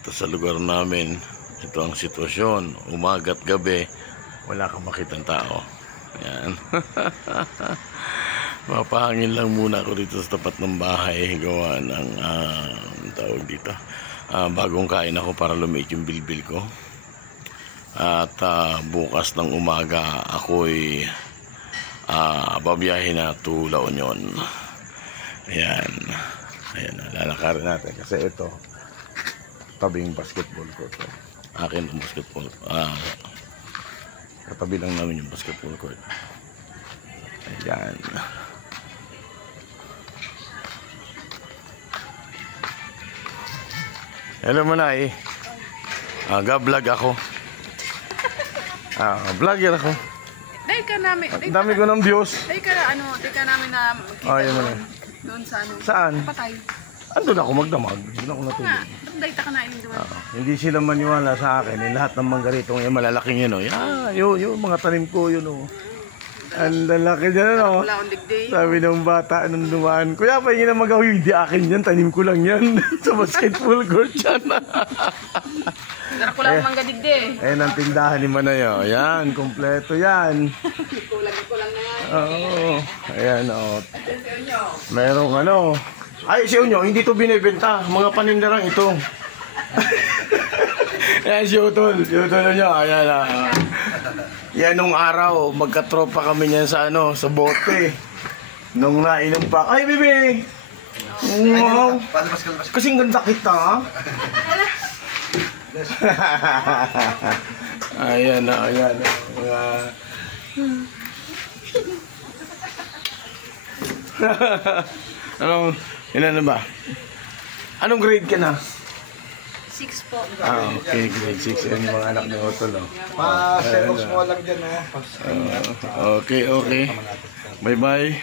Ito sa lugar namin, ito ang sitwasyon. Umaga at gabi, wala kang makitang tao. Ayan. Mapahangin lang muna ako dito sa tapat ng bahay. Gawa ng tawag dito. Bagong kain ako para lumiit yung bilbil ko. At bukas ng umaga ako'y babiyahin na to La Union. Ayan. Ayan, lalakarin natin kasi ito tabing basketball court. Akin ang basketball. Katabi lang namin yung basketball court. Ayan. Hello Manay. Ga-vlog ako. Vlogger ako. Dahil ka namin. Dami ko ng views. Dahil ka namin na makita doon sa ano. Saan? Patay. Andun ako magdamag. Doon ako natulog. Dahil ka na iling doon. Hindi sila maniwala sa akin. Lahat ng manggaritong yung malalaking yun. Yung mga tanim ko yun. Ang lalaki dyan. Wala akong digday. Sabi ng bata nung dumaan, Kuya, pahingin na mag-awi. Hindi akin yan. Tanim ko lang yan. Sa basketball court yan. Darak ko lang mangga digday. Ayan ang tindahan ni Manayo. Ayan, kompleto yan. Kulang na yan. Oo. Ayan, merong ano. Ay, si Unyo, hindi to binibenta. Mga paninderang ito. Ayan, si Utol. Si Utol nyo. Ayan, yan nung araw, magkatropa kami niyan sa ano, sa bote. Nung nainom pa. Ay, bebe! Wow! Kasing ganda kita, ayan na, ayan na. Anong, ilan na ba? Anong grade ka na? 6 po. Okay, grade 6 yan yung mga anak ni Otto, Pa-selos mo lang dyan, okay. Bye-bye.